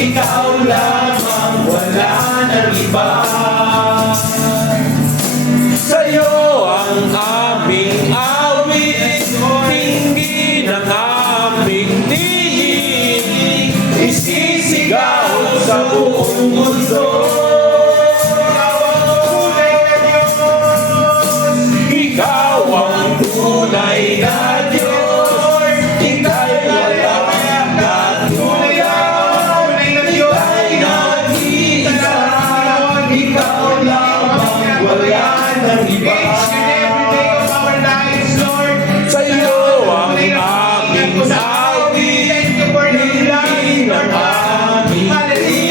Ikaw lamang, wala nang iba. Sa'yo ang aming awit, tingin ang aming tinig, isisigaw sa buong mundo. Ikaw ang tunay na Diyos, ika'y walang katulad. Ikaw lamang, wala nang iba. Sa'yo ang aming awit, tingin ang aming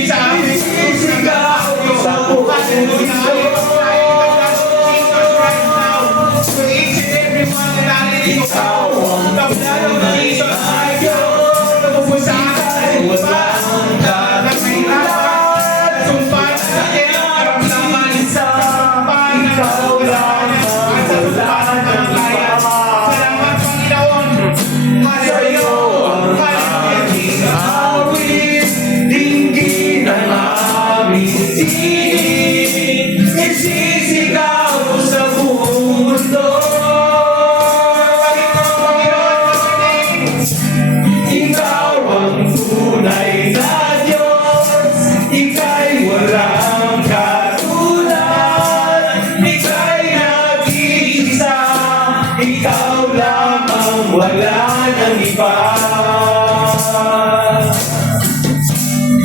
tinig, isisigaw sa buong mundo. Ikaw ang tunay na Diyos, ika'y walang katulad. Ikaw lamang, wala nang iba. Sa'yo ang aming awit, dinggin ang aming tinig, isisigaw sa buong mundo. Ikaw ang tunay na Diyos, ika'y walang katulad. Ika'y nag-iisa, ikaw lamang, wala nang iba.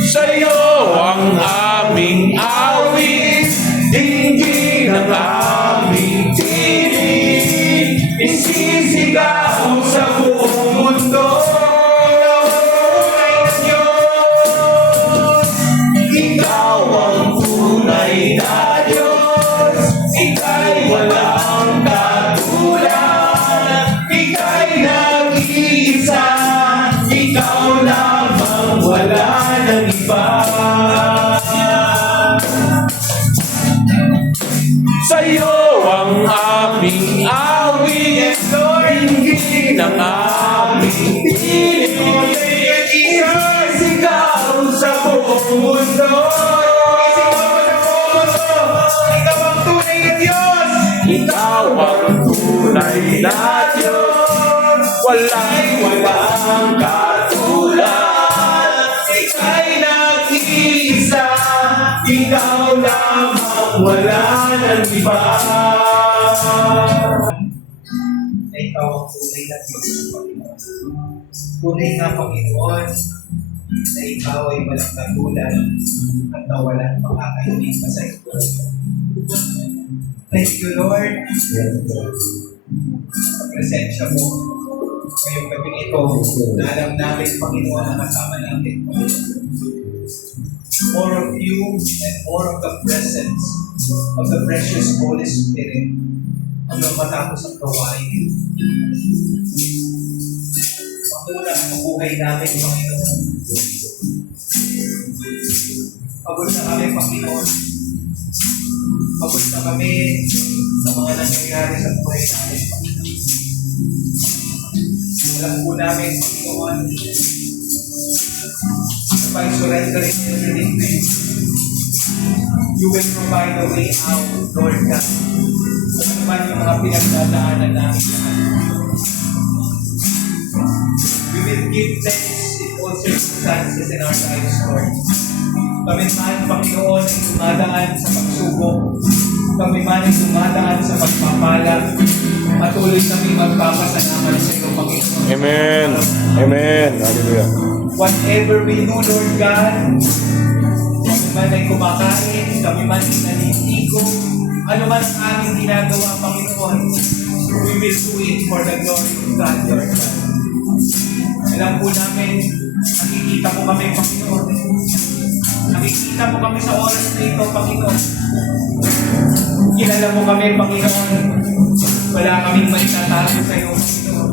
Sa'yo ang aming awit, dinggin ang aming tinig, isisigaw sa buong mundo. Ikaw ang tunay na Diyos, ika'y walang katulad. Ika'y nag-iisa, ikaw lamang, wala nang iba. Sa'yo ang aming awit, dinggin ang aming tinig, isisigaw sa buong mundo. Ikaw ang tunay na Diyos, ikaw ang tunay na Diyos, walang katulad. Ika'y nag-iisa, ikaw lamang, wala nang iba. Ikaw ang tunay na Diyos, Panginoon. Tunay na Panginoon, na ikaw ay walang katulad at na walang makakainig pa sa iyo. Thank you, Lord, sa presensya mo ngayong gabi ito na alam namin, Panginoon, na kasama natin. More of you and more of the presence of the precious Holy Spirit hanggang matapos ang gawain. Panginoon, ang buhay namin, Panginoon. Pagod na kami, Panginoon. Pagod na kami sa mga nangyayari sa buhay namin, Panginoon. Alam po namin, Panginoon, by surrendering everything to you, you will provide a way out, Lord God. Sa naman yung mga pinagdadaanan namin. We will give thanks in all circumstances. circumstances in our lives, Lord. Kami man, Panginoon, ay dumadaan sa pagsubok. Kami man ay dumadaan sa pagpapala. Patuloy kami magpapasalamat sa iyo, Panginoon. Amen. Amen. Hallelujah. Whatever we do, Lord God, kami man ay kumakain, kami man ay naliligo, ano man ang aming ginagawa, Panginoon, we will do it for the glory of God, Lord God. Alam po namin, nakikita po kami, Panginoon. Nakikita po kami sa oras na ito, Panginoon. Kilala mo kami, Panginoon. Wala kaming maitatago sa iyo, Panginoon.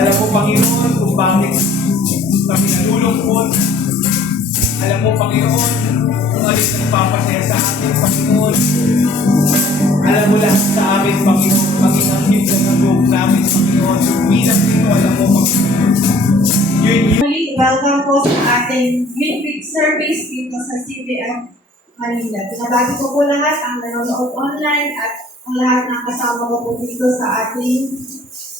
Alam mo, Panginoon, kung bakit kami nalulungkot. Alam mo, Panginoon, kung alin ang papasaya sa amin, Panginoon. Alam mo lahat sa amin, Panginoon. Maging ang himla ng loob namin, Panginoon. Bilang dito, alam mo, Panginoon. Muli, welcome po sa ating midweek service dito sa CBF Manila. Pinabati ko po lahat ang nanonood online at ang lahat ng kasama ko po dito sa ating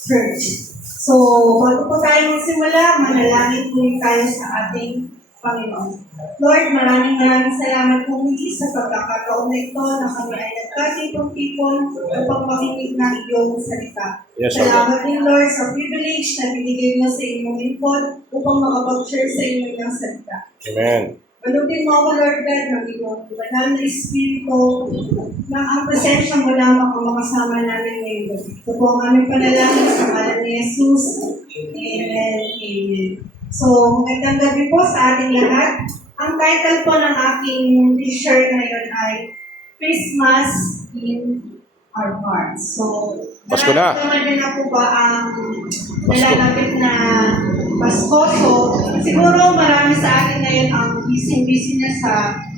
church. So, bago po tayo magsimula, manalangin po tayo sa ating Panginoon. Lord, maraming salamat po muli sa pagkakataon na ito na kami ay nagkasipon-tipon upang makinig ng iyong salita. Yes, Salamat din, Lord, sa privilege na binigay mo sa inyong lingkod upang makapag-share sa inyong salita. Amen. Malutin mo ako, Lord God, ng iyong banal na Espiritu na ang presensya mo lamang ang makasama namin ngayon. Ito po ang aming panalangin sa ngalan ni Jesus. Amen. Amen. So, magandang gabi po sa ating lahat. Ang title po ng aking t-shirt ngayon ay Christmas in Our Hearts. So, Pasko na. naman na po ba ang nalalapit na Pasko? So, siguro marami sa atin ngayon ang busy-busy na sa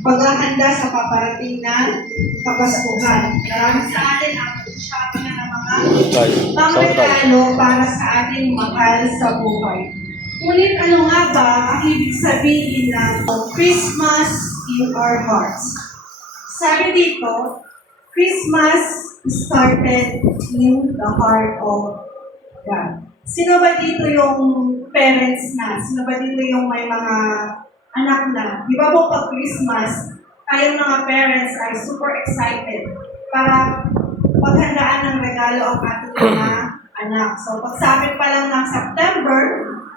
paghahanda sa paparating na Kapaskuhan. Marami sa atin ang shopping na ng mga pangregalo para sa ating mahal sa buhay. Ngunit ano nga ba ang ibig sabihin ng Christmas in our hearts? Sabi dito, Christmas started in the heart of God. Sino ba dito yung parents na? Sino ba dito yung may mga anak na? Di ba po pag Christmas, tayong mga parents ay super excited para paghandaan ng regalo ang ating mga anak. So pagsapit pa lang ng September,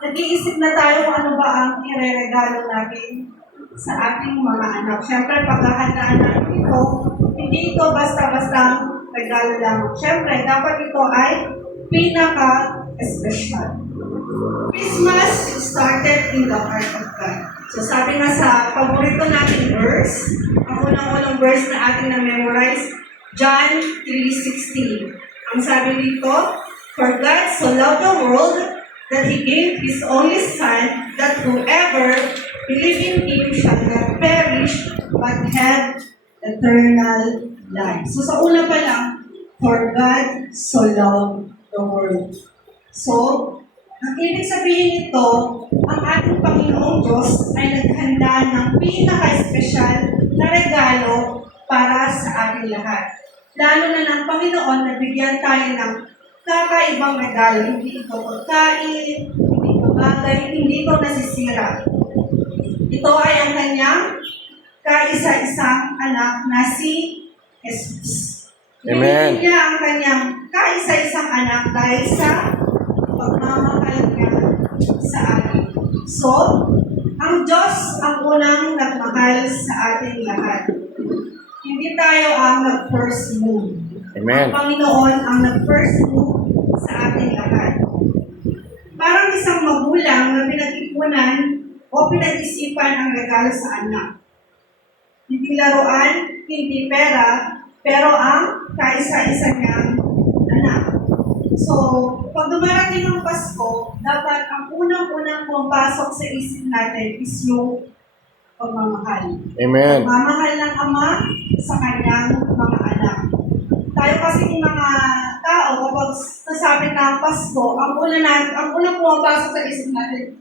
nag-iisip na tayo kung ano ba ang ireregalo natin sa ating mga anak. Siyempre, paghahandaan natin ito, hindi ito basta-basta regalo lang. Siyempre, dapat ito ay pinaka-special. Christmas started in the heart of God. So sabi nga sa paborito nating verse, ang unang-unang verse na ating na-memorize, John 3:16. Ang sabi dito, For God so loved the world that He gave His only Son, that whoever believes in Him shall not perish, but have eternal life. So sa una pa lang, for God so loved the world. So, ang ibig sabihin nito, ang ating Panginoong Diyos ay naghanda ng pinaka-espesyal na regalo para sa ating lahat. Lalo na ng Panginoon na bigyan tayo ng kakaibang regalo. Hindi ito pagkain, hindi ito bagay, hindi ito nasisira. Ito ay ang kanyang kaisa-isang anak na si Jesus. Amen. Binigyan niya ang kanyang kaisa-isang anak dahil sa pagmamahal niya sa atin. So, ang Diyos ang unang nagmahal sa ating lahat. Hindi tayo ang nag-first move. Amen. Ang Panginoon ang nag-first move sa ating lahat. Parang isang magulang na pinag-ipunan o pinag-isipan ang regalo sa anak. Hindi laruan, hindi pera, pero ang kaisa-isa niyang anak. So, pag dumarating ang Pasko, dapat ang unang-unang pumapasok sa isip natin is yung pagmamahal. Amen. Pagmamahal ng Ama sa kanyang mga anak. Tayo kasi yung mga tao, kapag nasabit na ang Pasko, ang unang pumapasok sa isip natin,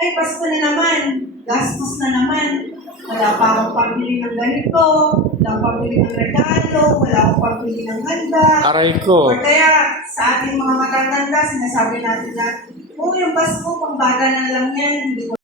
ay Pasko na naman, gastos na naman, wala pa akong pambili ng ganito, wala akong pambili ng regalo, wala akong pambili ng handa. Aray ko. Or kaya, sa ating mga matatanda, sinasabi natin na, Oo, yung bus mo, pang bata na lang yan, hindi ko